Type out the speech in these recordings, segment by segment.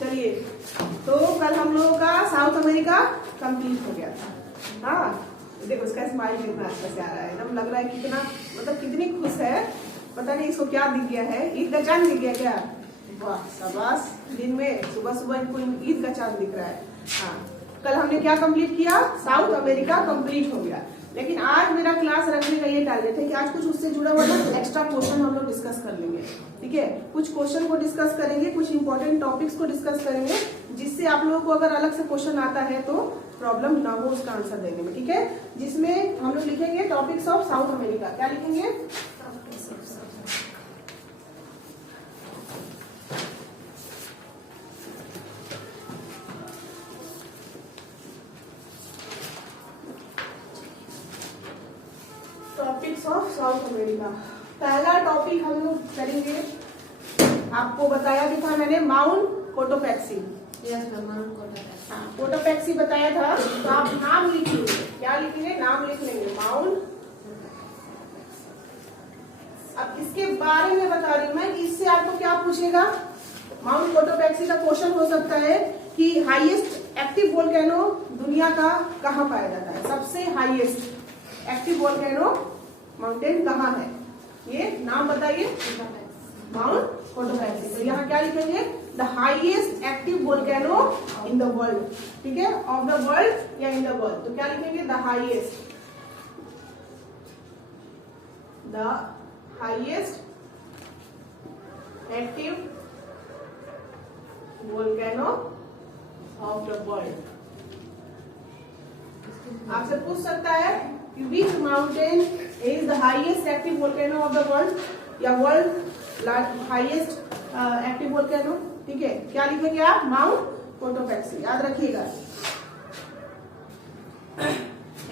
चलिए, तो कल हम लोगों का साउथ अमेरिका कंप्लीट हो गया था। हाँ, देखो उसका स्माइल कितना अच्छा से आ रहा है, एकदम लग रहा है कितना, मतलब कितनी खुश है। पता नहीं इसको क्या दिख गया है, ईद का चांद दिख गया क्या? वाह शाबाश, दिन में सुबह सुबह इनको ईद का चांद दिख रहा है। हाँ, कल हमने क्या कंप्लीट किया? साउथ अमेरिका कंप्लीट हो गया। लेकिन आज मेरा क्लास रखने का ये टारगेट है कि आज कुछ उससे जुड़ा हुआ एक्स्ट्रा क्वेश्चन हम लोग डिस्कस कर लेंगे। ठीक है, कुछ क्वेश्चन को डिस्कस करेंगे, कुछ इंपॉर्टेंट टॉपिक्स को डिस्कस करेंगे, जिससे आप लोगों को अगर अलग से क्वेश्चन आता है तो प्रॉब्लम ना हो उसका आंसर देने में। ठीक है, जिसमें हम लोग लिखेंगे टॉपिक्स ऑफ साउथ अमेरिका। क्या लिखेंगे? Topics of South America. पहला टॉपिक हम लोग करेंगे, आपको बताया भी था मैंने, माउंट कोटोपैक्सी। हाँ, कोटोपैक्सी बताया था, तो आप नाम लिखिए। क्या लिखेंगे? नाम लिख लेंगे, माउंट। अब इसके बारे में बता रही हूँ मैं कि इससे आपको क्या पूछेगा। माउंट कोटोपैक्सी का क्वेश्चन हो सकता है कि हाईएस्ट एक्टिव वोल्केनो दुनिया का कहाँ पाया जाता है? सबसे हाईएस्ट एक्टिव वोल्केनो माउंटेन कहाँ है? ये नाम बताइए। Mount Cotopaxi. तो यहाँ क्या लिखेंगे? The highest active volcano in the world. ठीक है, ऑफ द वर्ल्ड या इन द वर्ल्ड। तो क्या लिखेंगे? The highest, the highest active volcano of the world. आपसे पूछ सकता है कि which mountain is the highest active volcano of the world, या वर्ल्ड हाईएस्ट एक्टिव वोल्केनो। ठीक है, क्या लिखेंगे आप? Mount Cotopaxi. याद रखिएगा।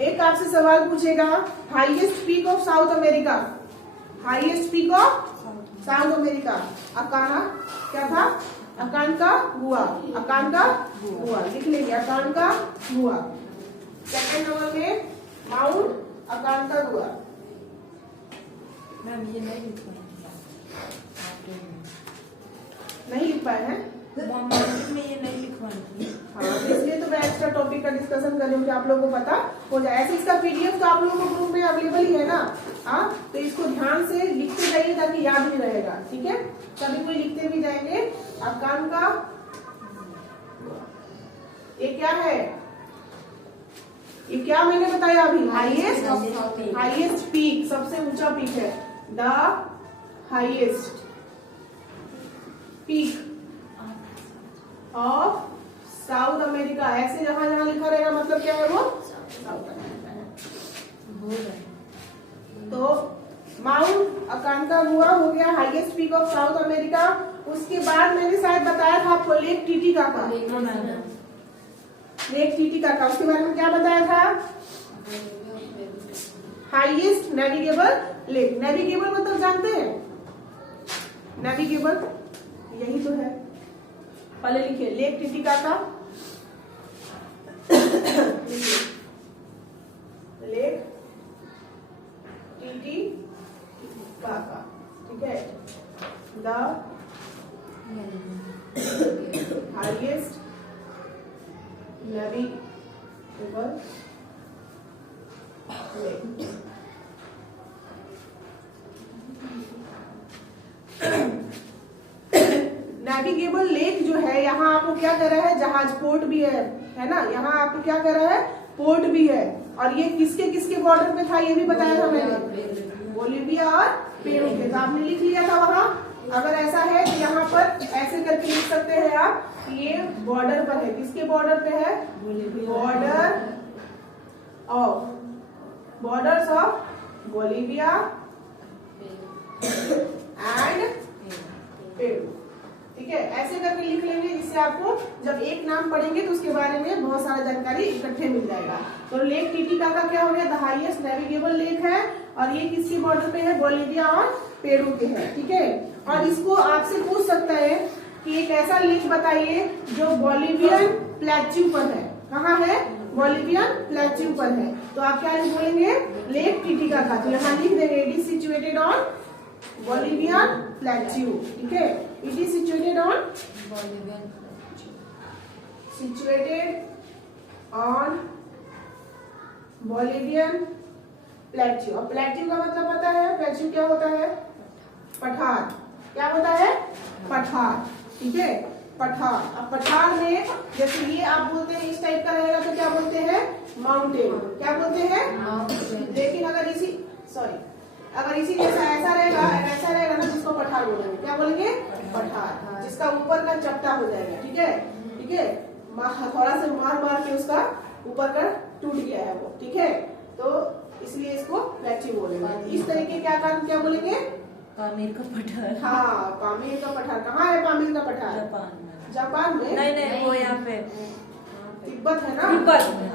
एक आपसे सवाल पूछेगा, highest peak of South America. Highest peak of South America Aconcagua, क्या था? अकानकागुआ। अकानकागुआ लिख लेंगे, अकानकागुआ। सेकंड नंबर में माउंट अकानकागुआ। मैम ये नहीं लिख पाए हैं में, ये नहीं लिखवानी। हाँ, तो इसलिए तो मैं एक्स्ट्रा टॉपिक का डिस्कशन कर रही हूँ कि आप लोगों को पता हो जाए। ऐसे इसका पीडीएफ तो आप लोगों को ग्रुप में अवेलेबल ही है ना। हाँ, तो इसको ध्यान से लिखते जाइए ताकि याद भी रहेगा। ठीक है, कभी कोई लिखते भी जाएंगे। अकान का ये क्या है? ये क्या मैंने बताया अभी? हाईएस्ट पीक, सबसे ऊंचा पीक है। The highest peak of South America. ऐसे जहां जहां लिखा रहेगा मतलब क्या है? वो साउथ अमेरिका है। तो माउंट अकानकागुआ हो गया highest peak of South America. उसके बाद मैंने शायद बताया था आपको लेक टिटिकाका। लेक टिटिकाका, उसके बारे में क्या बताया था? Highest navigable lake. नेविगेबल मतलब जानते हैं? नेविगेबल यही तो है। पहले लिखिए लेक टिटिकाका। Lake Titicaca. ठीक है, the highest navigable lake. Navigable lake जो है, यहाँ आपको क्या कर रहा है? जहाज पोर्ट भी है ना। यहाँ आपको क्या कर रहा है? पोर्ट भी है। और ये किसके किसके बॉर्डर पे था? ये भी बताया था मैंने, बोलिविया और पेरू के। तो आपने लिख लिया था वहां। अगर ऐसा है तो यहाँ पर ऐसे करके लिख सकते हैं आप कि ये बॉर्डर पर है। किसके बॉर्डर पे है? Borders of Bolivia and Peru. ठीक है, ऐसे करके लिख लेंगे, जिससे आपको जब एक नाम पढ़ेंगे तो उसके बारे में बहुत सारा जानकारी इकट्ठे मिल जाएगा। तो लेक टिटिकाका क्या हो गया? द हाईएस्ट नेविगेबल लेक है, और ये किसकी बॉर्डर पे है? बोलिविया और पेरू के है। ठीक है, और इसको आपसे पूछ सकता है कि एक ऐसा लेक बताइए जो बोलिवियन प्लेट्यू पर है। कहाँ है? बोलिवियन प्लेट्यू पर है। तो आप क्या बोलेंगे? Lake Titicaca. तो यहाँ लिख देंगे, it is situated on Bolivian plateau, ठीक है। It is situated on Bolivian plateau. अब प्लेट्यू का मतलब पता है, प्लेट्यू क्या होता है? पठार। क्या होता है? पठार, ठीक है, पठार। अब पठार में जैसे ये आप बोलते हैं इस टाइप का रहेगा तो क्या बोलते हैं? माउंटेन। क्या बोलते हैं? लेकिन अगर इसी जैसा ऐसा रहेगा ना, जिसको पठार बोलेंगे। क्या बोलेंगे? पठार। जिसका ऊपर का चपटा हो जाएगा, ठीक है, ठीक है, थोड़ा सा मार के उसका ऊपर का टूट गया है वो, ठीक है, तो इसलिए इसको प्लेट्यू बोलेंगे। इस तरीके क्या बोलेंगे? पामीर का पठार। हाँ, पामीर का पठार। कहाँ है पामीर का पठार? जापान में। नहीं वो यहाँ पे तिब्बत है ना,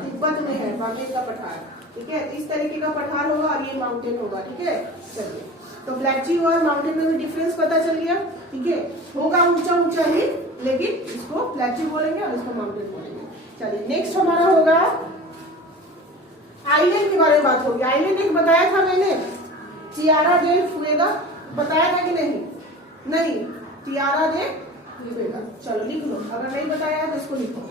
तिब्बत में है पामीर का पठार, ठीक है। इस तरीके का पठार होगा और ये माउंटेन होगा, ठीक है। चलिए, तो प्लेट्यू और माउंटेन में भी डिफरेंस पता चल गया, ठीक है। होगा ऊंचा ही, लेकिन इसको प्लेट्यू बोलेंगे और इसको माउंटेन बोलेंगे। चलिए, नेक्स्ट हमारा होगा आइलैंड के बारे में बात होगी। आइलैंड एक बताया था मैंने, टिएरा डेल फुएगा, बताया था कि नहीं? Tierra del Fuego. चलो लिख लो, अगर नहीं बताया है तो इसको लिखो।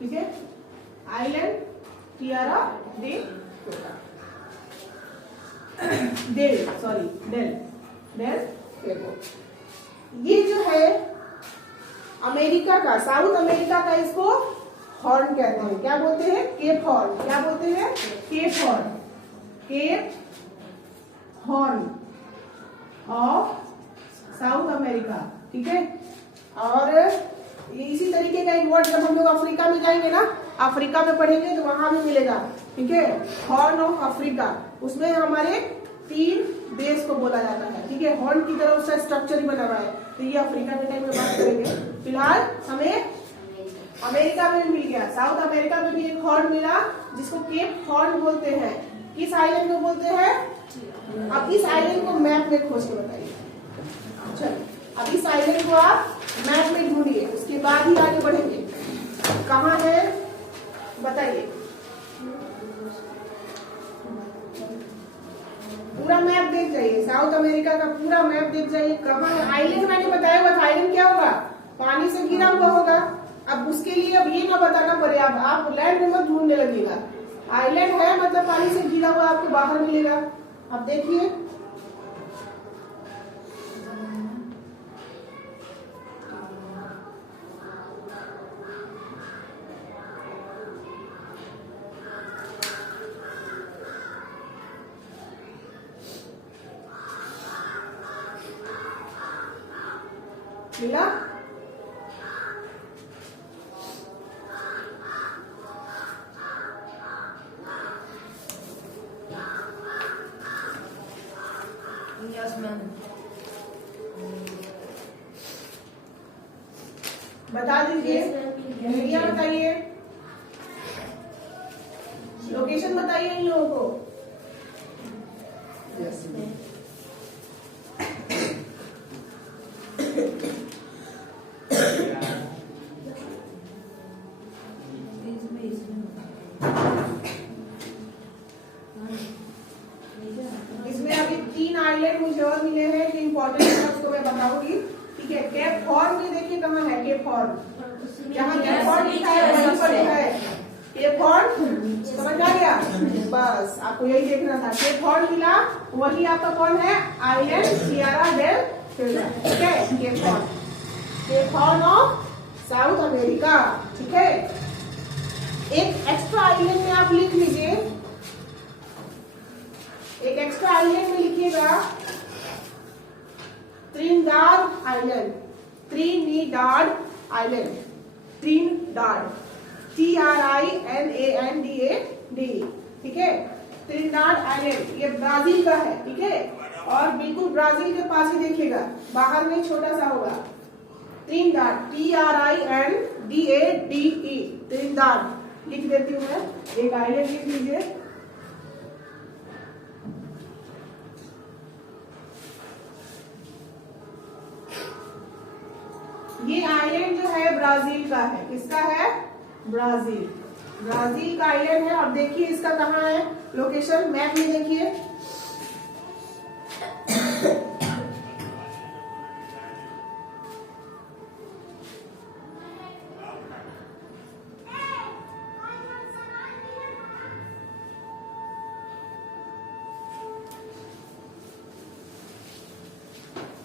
ठीक है, island Tierra del फुएगा। Del Fuego. ये जो है अमेरिका का, साउथ अमेरिका का, इसको हॉर्न कहते हैं। क्या बोलते हैं? Cape Horn. क्या बोलते हैं? Cape Horn. Cape Horn of South America, ठीक है। और इसी तरीके का एक वर्ड जब हम लोग अफ्रीका में जाएंगे ना, अफ्रीका में पढ़ेंगे तो वहां भी मिलेगा, ठीक है, हॉर्न ऑफ अफ्रीका। उसमें हमारे 3 देश को बोला जाता है, ठीक है। हॉर्न की तरफ से स्ट्रक्चर ही बना हुआ है, तो ये अफ्रीका के टाइम में बात करेंगे। फिलहाल हमें अमेरिका में भी मिल गया, साउथ अमेरिका में भी एक हॉर्न मिला जिसको केप हॉर्न बोलते हैं। किस आइलैंड को बोलते हैं? अब इस आइलैंड को मैप में खोज के बताइए। चलो, अब इस आइलैंड को आप मैप में ढूंढिए, उसके बाद ही आगे बढ़ेंगे। कहाँ है बताइए? पूरा मैप देख जाइए, साउथ अमेरिका का पूरा मैप देख जाइए। कहाँ है आइलैंड? मैंने बताया हुआ था आइलैंड क्या होगा? पानी से घिरा हुआ होगा। अब उसके लिए अब ये ना बताना पड़े, अब आप लैंड में मत ढूंढने लगेगा। आइलैंड है मतलब पानी से घिरा हुआ आपको बाहर मिलेगा। अब देखिए, मिला? बता दीजिए, एरिया बताइए, लोकेशन बताइए इन लोगों को। इसमें अभी 3 आइलैंड मुझे और मिले हैं कि इंपॉर्टेंट है, उसको मैं बताऊंगी, ठीक है। केप हॉर्न भी देखिए कहाँ है, केप हॉर्न। जहाँ केप हॉर्न लिखा है वहीं पर लिखा है केप हॉर्न। समझ आ गया? बस आपको यही देखना था। केप हॉर्न मिला, वही आपका कौन है? आइलैंड टिएरा डेल फुएगा, ठीक है। Cape Horn of South America, ठीक है। एक एक्स्ट्रा आइलैंड में आप लिख लीजिए, एक एक्स्ट्रा आइलैंड में लिखिएगा Trinidad island. Trinidad island, Trinidad, TRINANDAD, ठीक है। ट्रिनिडाड आइलैंड ये ब्राजील का है, ठीक है। और बिल्कुल ब्राजील के पास ही देखिएगा, बाहर में छोटा सा होगा। ट्रिनिडाड, TRINDADE, ट्रिनिडाड लिख देती हूँ मैं। एक आइलैंड लिख लीजिए, ये आइलैंड जो है ब्राजील का है। किसका है? ब्राजील। ब्राजील का आइलैंड है। और देखिए इसका कहाँ है लोकेशन, मैप में देखिए।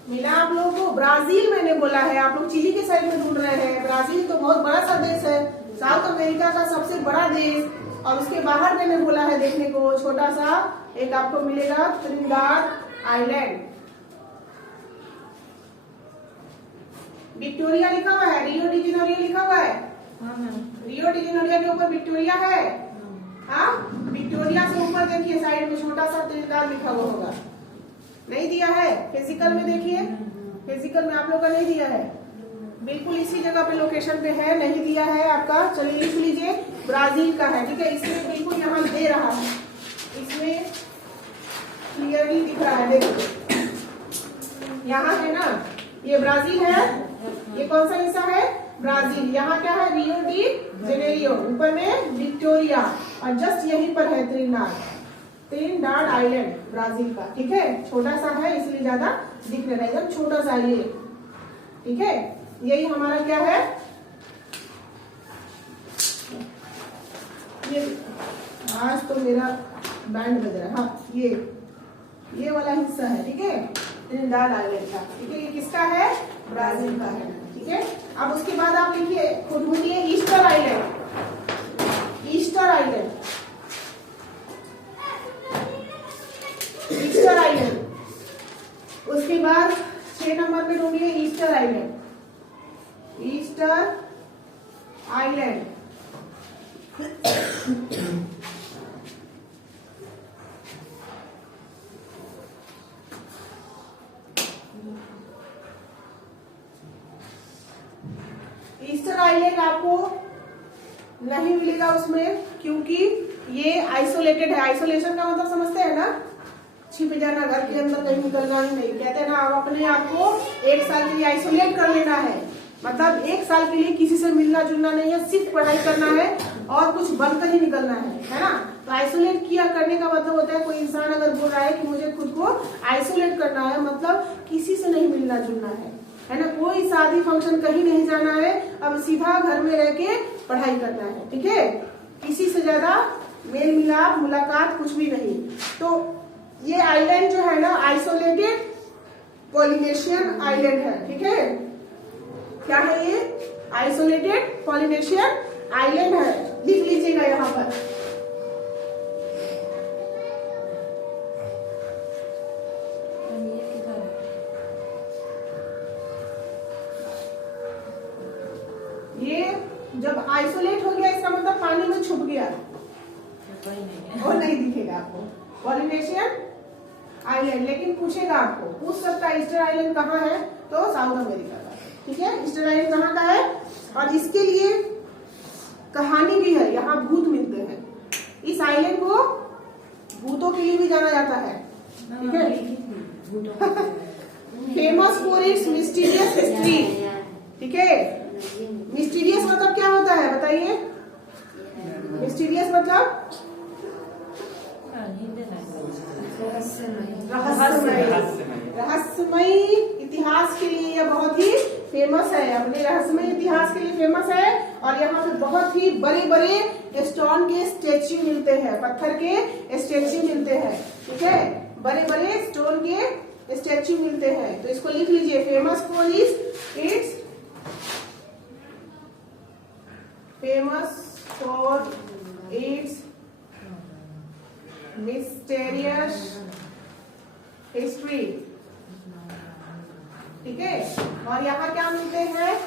मिला आप लोगों को? ब्राजील मैंने बोला है, आप लोग चिली के साइड में ढूंढ रहे हैं। ब्राजील तो बहुत बड़ा सा देश है, साउथ अमेरिका का सबसे बड़ा देश। और उसके बाहर मैंने बोला है देखने को छोटा सा एक आपको मिलेगा त्रिनिदाद आइलैंड। विक्टोरिया लिखा हुआ है, रियो डी जेनेरियो लिखा हुआ है। हाँ मैम। रियो डी जेनेरियो के ऊपर विक्टोरिया है। हाँ, विक्टोरिया से ऊपर देखिए साइड में छोटा सा त्रिनिदाद लिखा हुआ होगा। नहीं दिया है फिजिकल में, देखिए फिजिकल में आप लोग का नहीं दिया है, बिल्कुल इसी जगह पे लोकेशन पे है, नहीं दिया है आपका। चलिए लिख लीजिए ब्राजील का है, ठीक है। इसमें बिल्कुल यहाँ दे रहा है, इसमें क्लियरली दिख रहा है, देखिए यहाँ है ना, ये ब्राजील है। ये कौन सा हिस्सा है? ब्राजील। यहाँ क्या है? रियो डी जेनेरियो, ऊपर में विक्टोरिया, और जस्ट यहीं पर है त्रिनिदाद आइलैंड ब्राजील का, ठीक है। छोटा सा है इसलिए ज्यादा दिख रहा है, एकदम छोटा सा ये, ठीक है। यही हमारा क्या है, ये आज तो मेरा बैंड बज रहा है। हाँ, ये वाला हिस्सा है, ठीक है, त्रिनिदाद आइलैंड का, ठीक है। ये किसका है? ब्राजील का है, ठीक है। अब उसके बाद आप लिखिए, खुद ढूंढिए Easter island. Easter island, Easter island. उसके बाद 6 नंबर पे ढूंढिए Easter island. Easter island, Easter island आपको नहीं मिलेगा उसमें, क्योंकि ये आइसोलेटेड है। आइसोलेशन का मतलब समझते हैं ना, छिप जाना, घर के अंदर कहीं निकलना ही नहीं। कहते हैं ना, आप अपने आप को 1 साल के लिए आइसोलेट कर लेना है, मतलब 1 साल के लिए किसी से मिलना जुलना नहीं है, सिर्फ पढ़ाई करना है और कुछ बनकर ही निकलना है ना। तो आइसोलेट किया करने का मतलब होता है, कोई इंसान अगर बोल रहा है कि मुझे खुद को आइसोलेट करना है, मतलब किसी से नहीं मिलना जुलना है ना। कोई शादी फंक्शन कहीं नहीं जाना है, अब सीधा घर में रह के पढ़ाई करना है, ठीक है। किसी से ज्यादा मेल मिलाप मुलाकात कुछ भी नहीं। तो ये आइलैंड जो है ना, आइसोलेटेड पॉलिनेशियन आइलैंड है, ठीक है। क्या है ये? आइसोलेटेड पॉलिनेशियन आइलैंड है, लिख लीजिएगा यहाँ पर। ये जब आइसोलेट हो गया इसका मतलब पानी में छुप गया और नहीं दिखेगा आपको। पॉलिनेशियन आइलैंड, लेकिन पूछेगा आपको, पूछ सकता है ईस्टर आइलैंड कहाँ है, तो साउथ अमेरिका का, ठीक है। ईस्टर आइलैंड कहाँ का है? और इसके लिए कहानी भी है, यहाँ भूत मिलते हैं। इस आइलैंड को भूतों के लिए भी जाना जाता है, ठीक है। Famous for its mysterious history, ठीक है। मिस्टीरियस मतलब क्या होता है बताइए? मिस्टीरियस मतलब रहस्यमयी इतिहास के लिए यह बहुत ही फेमस है, अपने रहस्यमय इतिहास के लिए फेमस है। और यहाँ पे बहुत ही बड़े बड़े स्टोन के स्टेच्यू मिलते हैं, पत्थर के स्टेच्यू मिलते हैं, ठीक है। बड़े बड़े स्टोन के स्टेच्यू मिलते हैं, तो इसको लिख लीजिए, famous for its mysterious history, ठीक है। और यहाँ क्या मिलते हैं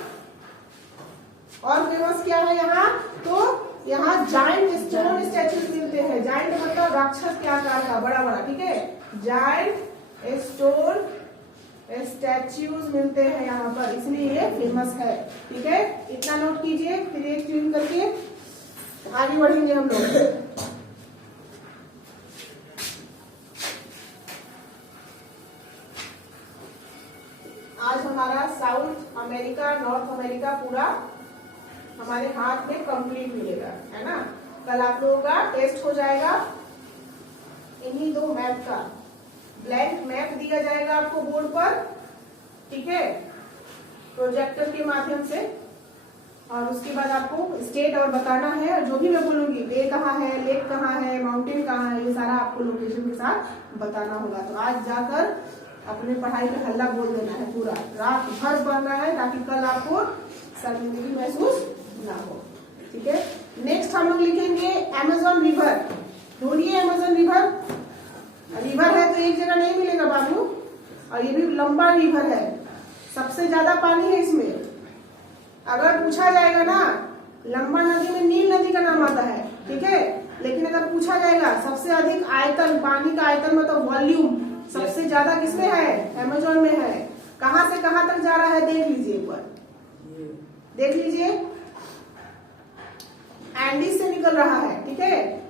और फेमस क्या है यहाँ? तो यहाँ जाइंट स्टोन स्टैचूज मिलते हैं। जाइंट मतलब राक्षस के आकार का, बड़ा बड़ा, ठीक है। जाइंट स्टोन स्टैच्यूज मिलते हैं यहाँ पर, इसलिए ये फेमस है, ठीक है। इतना नोट कीजिए, फिर एक ट्यून करके आगे बढ़ेंगे हम लोग। आज हम हमारा साउथ अमेरिका, नॉर्थ अमेरिका पूरा हमारे हाथ में कंप्लीट मिलेगा, है ना। कल आप लोगों का टेस्ट हो जाएगा इन्हीं दो मैप का। ब्लैंक मैप दिया जाएगा आपको बोर्ड पर, ठीक है, प्रोजेक्टर के माध्यम से, और उसके बाद आपको स्टेट और बताना है, और जो भी मैं बोलूंगी, बे कहाँ है, लेक कहाँ है, माउंटेन कहाँ है, ये सारा आपको लोकेशन के साथ बताना होगा। तो आज जाकर अपने पढ़ाई में हल्ला बोल देना है, पूरा रात भर पढ़ना है, ताकि कल आपको शर्मिंदगी महसूस ना हो, ठीक है। नेक्स्ट हम लोग लिखेंगे अमेज़न रिवर। ढूंढिए अमेज़न रिवर। रिवर है तो एक जगह नहीं मिलेगा बाबू, और ये भी लंबा रिवर है, सबसे ज्यादा पानी है इसमें। अगर पूछा जाएगा ना, लंबा नदी में नील नदी का नाम आता है, ठीक है, लेकिन अगर पूछा जाएगा सबसे अधिक आयतन, पानी का आयतन मतलब वॉल्यूम सबसे ज्यादा किसमें है, अमेज़न में है। कहां से कहां तक जा रहा है देख लीजिए एक बार, देख लीजिए, एंडीज से निकल रहा है, ठीक है,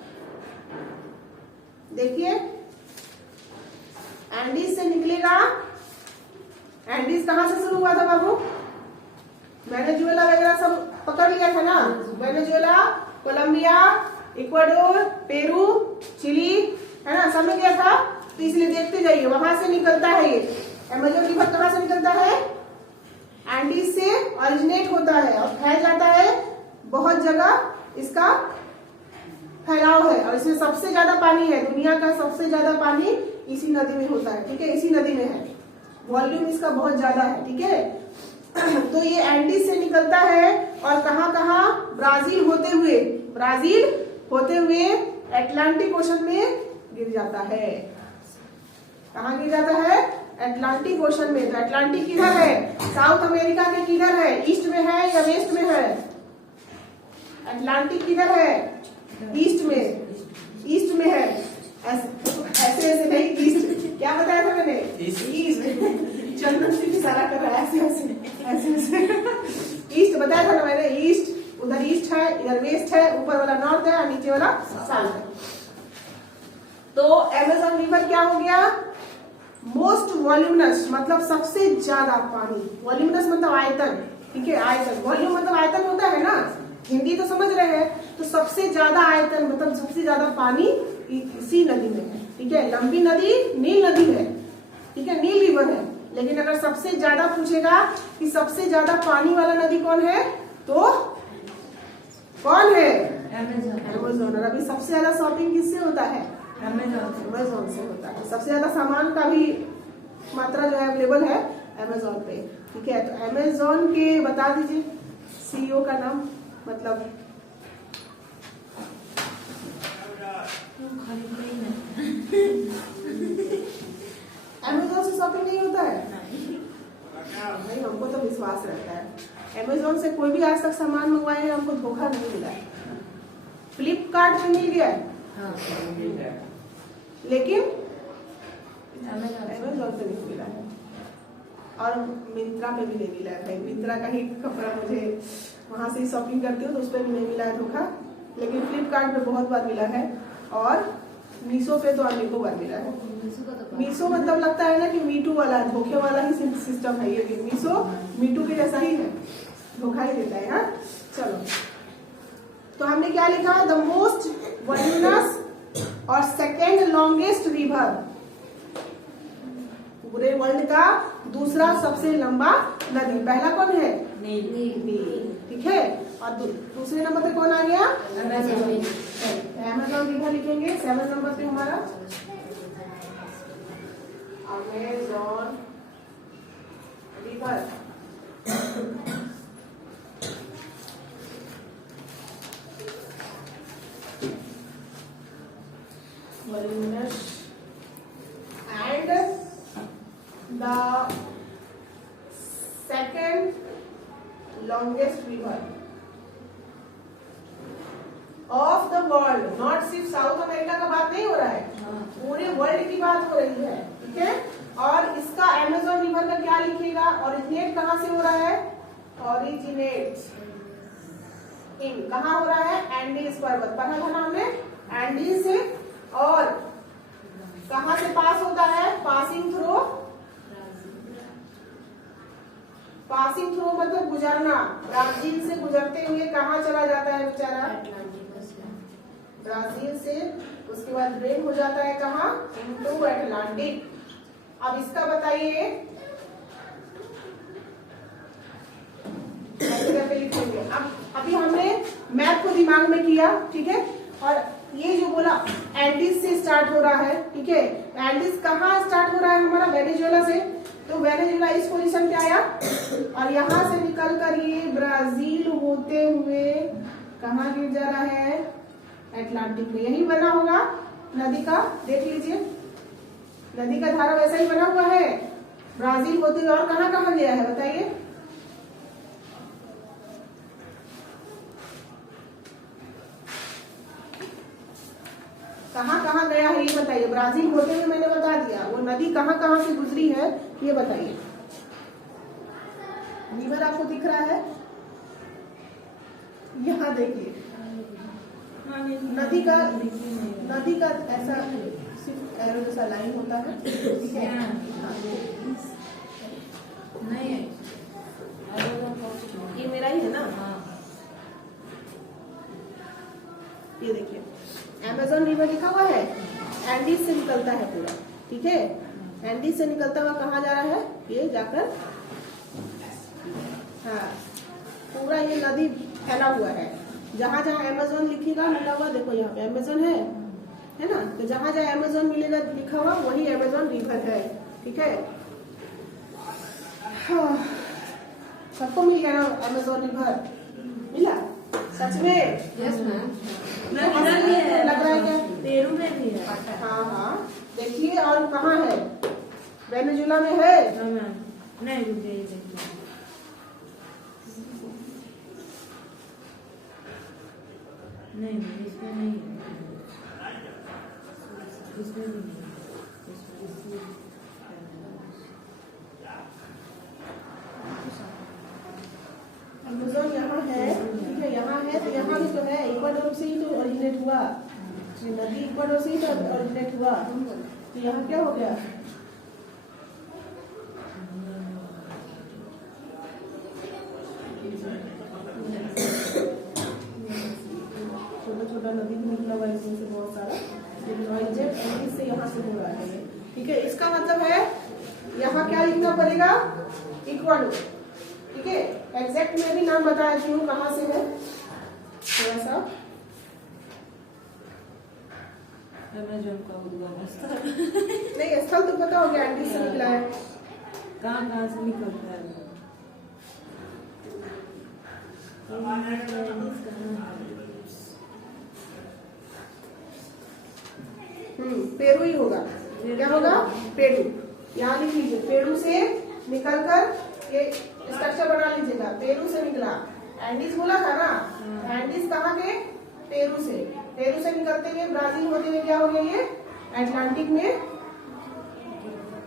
देखिए एंडीज से निकलेगा। एंडीज कहां से शुरू हुआ था बाबू, वेनेजुएला वगैरह सब पकड़ लिया था ना, Venezuela, Colombia, Ecuador, Peru, Chile, है ना, सब में गया था। तो इसलिए देखते जाइए, वहां से निकलता है ये अमेज़न रिवर। कहां से निकलता है, एंडीज से ओरिजिनेट होता है और फैल जाता है, बहुत जगह इसका फैलाव है, और इसमें सबसे ज्यादा पानी है, दुनिया का सबसे ज्यादा पानी इसी नदी में होता है, ठीक है, इसी नदी में है, वॉल्यूम इसका बहुत ज्यादा है, ठीक है। तो ये एंडीज से निकलता है और कहां कहां, ब्राजील होते हुए अटलांटिक ओशन में गिर जाता है। कहां गिर जाता है, अटलांटिक ओशन में। तो अटलांटिक किधर है, साउथ अमेरिका के किधर है, ईस्ट में है या वेस्ट में है, अटलांटिक किधर है, ईस्ट में है। ऐसे ऐसे नहीं, ईस्ट क्या बताया था मैंने, ईस्ट। चंदन से इशारा कर रहा है, ऐसे ईस्ट बताया था ना मैंने, ईस्ट, उधर ईस्ट है, इधर वेस्ट है, ऊपर वाला नॉर्थ है और नीचे वाला साउथ है। तो अमेज़न रिवर क्या हो गया, मोस्ट वॉल्यूमिनस मतलब सबसे ज्यादा पानी, वॉल्यूमिनस मतलब आयतन, ठीक है, आयतन, वॉल्यूम मतलब आयतन होता है ना, हिंदी तो समझ रहे हैं। तो सबसे ज्यादा आयतन मतलब सबसे ज्यादा पानी इसी नदी में है, ठीक है। लंबी नदी नील नदी है, ठीक है, नील रिवर है। लेकिन अगर सबसे ज्यादा पूछेगा कि सबसे ज्यादा पानी वाला नदी कौन है, तो कौन है, अमेज़न। और अभी सबसे ज्यादा शॉपिंग किससे होता है, अमेज़न से होता है। सबसे ज्यादा सामान का भी मात्रा जो है अवेलेबल है अमेज़न पे, ठीक है। तो अमेज़न के बता दीजिए सीईओ का नाम, मतलब अमेज़न से शॉपिंग नहीं होता है, नहीं, हमको तो विश्वास रहता है। अमेज़न से कोई भी आज तक सामान मंगवाए हैं, हमको धोखा नहीं मिला है। फ्लिपकार्ट में मिल गया है, लेकिन अमेज़न से नहीं मिला है, और मिंत्रा पे भी नहीं मिला है। भाई मिंत्रा का ही कपड़ा, मुझे वहां से ही शॉपिंग करती हूँ, तो उस पर भी नहीं मिला है धोखा। लेकिन फ्लिपकार्ट पे बहुत बार मिला है, और मीशो पे तो अनेकों बार मिला है। मीशो मतलब लगता है ना कि मीटू वाला, धोखे वाला ही सिस्टम है ये भी। मीशो मीटू के जैसा ही है, धोखा ही देता है। हाँ, चलो, तो हमने क्या लिखा, द मोस्ट वॉल्यूमिनस और सेकेंड लॉन्गेस्ट रिवर, पूरे वर्ल्ड का दूसरा सबसे लंबा नदी। पहला कौन है, नील, ठीक है। और दूसरे नंबर पे कौन आ गया, अमेज़न रिवर लिखेंगे 7 नंबर पे हमारा Amazon river. voluminous and the second longest river of the world। Not सिर्फ साउथ अमेरिका का बात नहीं हो रहा है, पूरे वर्ल्ड की बात हो रही है, ठीक है। और इसका अमेज़न रिवर का क्या लिखेगा, ओरिजिनेट कहां से हो रहा है, ओरिजिनेट्स इन, कहां हो रहा है, एंडीज पर्वत, पढ़ा था ना हमने, एंडीज से। और कहां से पास होता है, पासिंग थ्रू पासिंग थ्रू मतलब गुजरना, ब्राजील से गुजरते हुए कहाँ चला जाता है बेचारा? ब्राजील से, उसके बाद ब्रेक हो जाता है कहाँ? Into Atlantic. अब इसका बताइए ऐसे करके लिखेंगे। अब अभी हमने मैप को दिमाग में किया, ठीक है, और ये जो बोला एंडीज से स्टार्ट हो रहा है, ठीक है, एंडीज कहाँ स्टार्ट हो रहा है हमारा? वेनेजुएला से, तो वेनेजुएला इस पोजीशन पे आया और यहाँ से निकल कर ये ब्राजील होते हुए कहाँ गिर जा रहा है? अटलांटिक में। यही बना होगा नदी का, देख लीजिए नदी का धारा वैसा ही बना हुआ है, ब्राजील होते हुए। और कहाँ कहाँ गया है बताइए? कहाँ कहाँ गया है ये बताइए। ब्राजील होते हुए मैंने बता दिया, वो नदी कहाँ कहाँ से गुजरी है ये बताइए। रिवर आपको दिख रहा है? यहाँ देखिए नदी का ऐसा सिर्फ एरो जैसा लाइन होता है, ठीक है? नहीं ये मेरा ही है ना? ये देखिए अमेज़न रिवर लिखा हुआ है, एंडीज से निकलता है पूरा, ठीक है? एंडीज से निकलता हुआ कहाँ जा रहा है? ये जाकर, हाँ, पूरा ये नदी फैला हुआ है। जहाँ जहाँ अमेज़न लिखेगा मिला हुआ, देखो यहाँ पे अमेज़न है ना? तो जहाँ जहाँ अमेज़न मिलेगा लिखा हुआ वही अमेज़न रिवर है, ठीक है? हाँ, सबको मिल गया ना अमेज़न रिवर? मिला सच में? Yes ma'am. लग रहा है क्या? पेरू में भी है। हाँ हाँ, देखिए। और कहाँ है? वेनेजुएला में है? नहीं रुकिए, देखिए नहीं इसमें नहीं है, इसमें भी नहीं, अमेज़न यहाँ है, ठीक है, यहाँ है तो यहाँ भी तो है। इक्वाडोर से ही तो ओरिजिनेट हुआ, नदी इक्वाडोर से ही तो ओरिजिनेट हुआ, तो यहाँ क्या हो गया? छोटा छोटा नदी भी निकला हुआ है इसमें से बहुत सारा, लेकिन से यहाँ से हो रहा है, ठीक है? इसका मतलब है यहाँ क्या लिखना पड़ेगा? इक्वाडोर, ठीक है? एग्जैक्ट मैं भी नाम बता देती हूँ कहाँ से है, थोड़ा सा अमेज़न का उद्गम स्थल। नहीं, स्थल तो पता हो गया, एंडीज से निकला है। कहाँ कहाँ से निकलता है? पेरू ही होगा। क्या होगा? पेरू। यहाँ लिख लीजिए, पेरू से निकलकर ये स्ट्रक्चर बना लीजिएगा। पेरू से निकला, एंडीज बोला था ना? एंडीज कहाँ के? पेरू से। पेरू से निकलते हुए ब्राजील होते हुए क्या हो गया? ये अटलांटिक में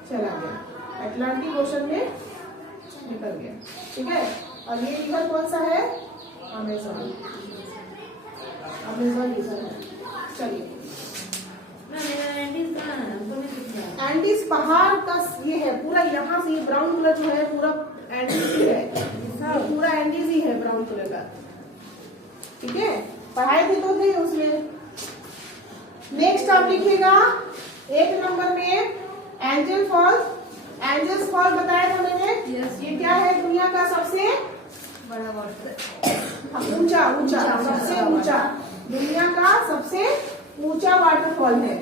चला गया, अटलांटिक ओशन में निकल गया, ठीक है? और ये रिवर कौन सा है? अमेज़न। अमेज़न रिवर है। चलिए, एंडीज पहाड़ का ये है पूरा, यहाँ से ये ब्राउन कलर जो है पूरा एंडीज ही है, ये पूरा एंडीज ही है ब्राउन कलर का, ठीक है? पढ़ाई भी तो थे उसमें। नेक्स्ट आप लिखिएगा 1 नंबर में एंजल फॉल्स। एंजल्स फॉल बताया था मैंने। ये क्या है? दुनिया का सबसे बड़ा वाटर, ऊंचा सबसे ऊंचा, दुनिया का सबसे ऊंचा वाटरफॉल है।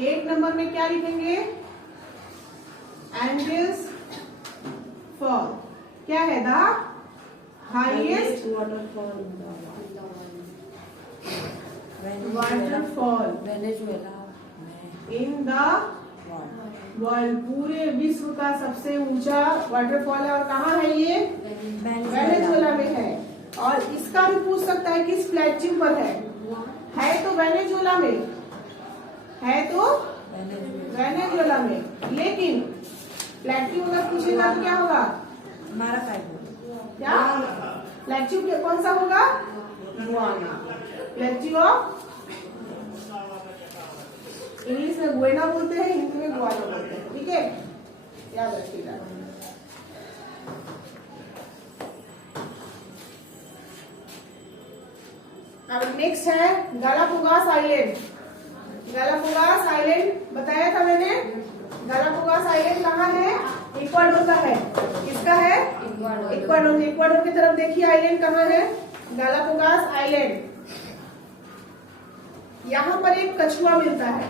एक नंबर में क्या लिखेंगे? Angels Fall. क्या है? The highest waterfall Venezuela in the world. पूरे विश्व का सबसे ऊंचा वाटरफॉल है। और कहाँ है ये? वेनेजुएला में है। और इसका भी पूछ सकता है किस प्लेट्यू पर है तो वेनेजुएला में है, तो वेनेजुएला में। लेकिन प्लेट्यू अगर पूछेगा तो क्या होगा? क्या प्लेट्यू कौन सा होगा? गुआना। प्लेट्यू ऑफ, इंग्लिश में गुएना बोलते हैं, हिंदी में गुआना बोलते हैं। ठीक है, याद रखिएगा। अब नेक्स्ट है गालापागोस आइलैंड। गालापागोस आइलैंड बताया था मैंने। गालापागोस आइलैंड कहाँ है? इक्वाडोर का है। किसका है? इक्वाडोर। इक्वाडोर की तरफ देखिए, आइलैंड कहाँ है? Galapagos island. यहाँ पर एक कछुआ मिलता है,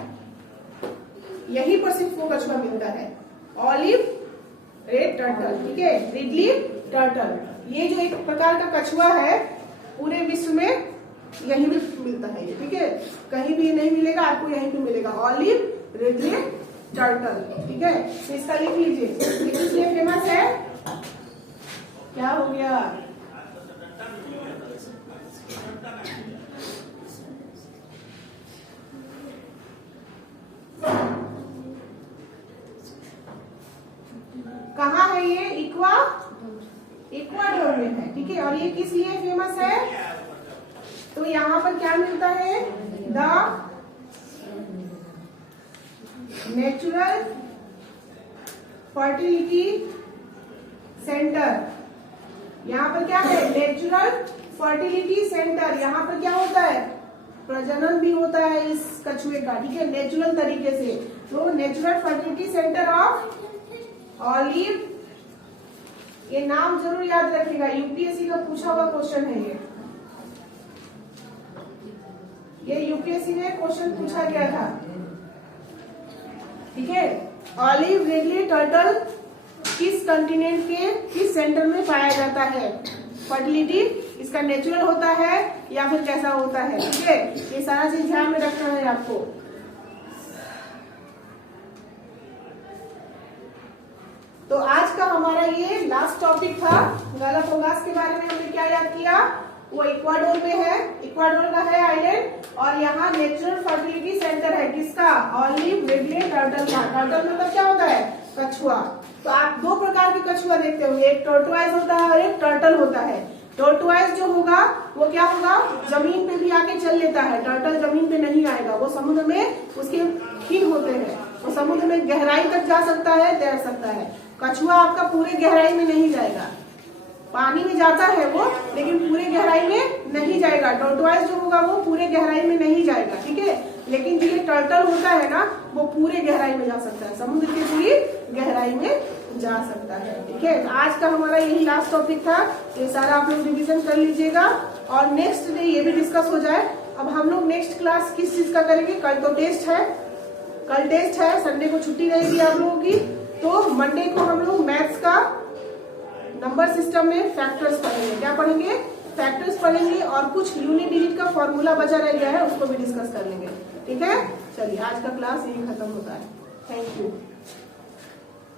यहीं पर सिर्फ वो कछुआ मिलता है, ऑलिव रेड टर्टल। ठीक है, रिडली टर्टल। ये जो एक प्रकार का कछुआ है पूरे विश्व में यहीं भी मिलता है ये। ठीक है, कहीं भी नहीं मिलेगा आपको, यहीं पे मिलेगा, ऑलिव रिडली टर्टल। ठीक है, तो इसका लिख लीजिए। इसलिए फेमस है, क्या हो गया? कहाँ है ये? इक्वाडोर में है। ठीक है, और ये किस लिए फेमस है? तो यहाँ पर क्या मिलता है? The natural fertility centre. यहाँ पर क्या है? Natural fertility centre. यहाँ पर क्या होता है? प्रजनन भी होता है इस कछुए का। ठीक है, नेचुरल तरीके से। तो natural fertility centre of olive, ये नाम जरूर याद रखिएगा, यूपीएससी का पूछा हुआ क्वेश्चन है ये यूपीएससी में क्वेश्चन पूछा गया था। ठीक है, ऑलिव रिडली टर्टल किस कॉन्टिनेंट के किस सेंटर में पाया जाता है? फर्टिलिटी इसका नेचुरल होता है या फिर कैसा होता है? ठीक है, ये सारा चीज ध्यान में रखना है आपको। तो आज का हमारा ये लास्ट टॉपिक था। गालापागोस के बारे में हमने क्या याद किया? वो इक्वाडोर में है, इक्वाडोर का है आइलैंड, और यहाँ नेचुरल फर्टिलिटी सेंटर है किसका? ऑलिव रिडली टर्टल का। टर्टल मतलब क्या होता है? कछुआ। तो आप दो प्रकार के कछुआ देखते होंगे, एक टोर्टोइज होता है और एक टर्टल होता है। टोर्टोइज जो होगा वो क्या होगा? जमीन पे भी आके चल लेता है। टर्टल जमीन पे नहीं आएगा, वो समुद्र में उसके फिन होते हैं, वो समुद्र में गहराई तक जा सकता है, तैर सकता है। कछुआ आपका पूरे गहराई में नहीं जाएगा, पानी में जाता है वो, लेकिन पूरे गहराई में नहीं जाएगा। टोर्टोइज जो होगा वो पूरे गहराई में नहीं जाएगा। ठीक है, लेकिन जो ये टर्टल होता है ना, वो पूरे गहराई में जा सकता है, समुद्र की पूरी गहराई में जा सकता है। ठीक है, आज का हमारा यही लास्ट टॉपिक था। ये सारा आप लोग रिविजन कर लीजिएगा और नेक्स्ट डे ये भी डिस्कस हो जाए। अब हम लोग नेक्स्ट क्लास किस चीज का करेंगे? कल तो टेस्ट है, कल टेस्ट है, संडे को छुट्टी रहेगी आप लोगों की। तो मंडे को हम लोग मैथ्स का नंबर सिस्टम में फैक्टर्स पढ़ेंगे। क्या पढ़ेंगे? फैक्टर्स पढ़ेंगे, और कुछ यूनिट डिजिट का फॉर्मूला बचा रह गया है, उसको भी डिस्कस कर लेंगे। ठीक है, चलिए आज का क्लास यही खत्म होता है। Thank you.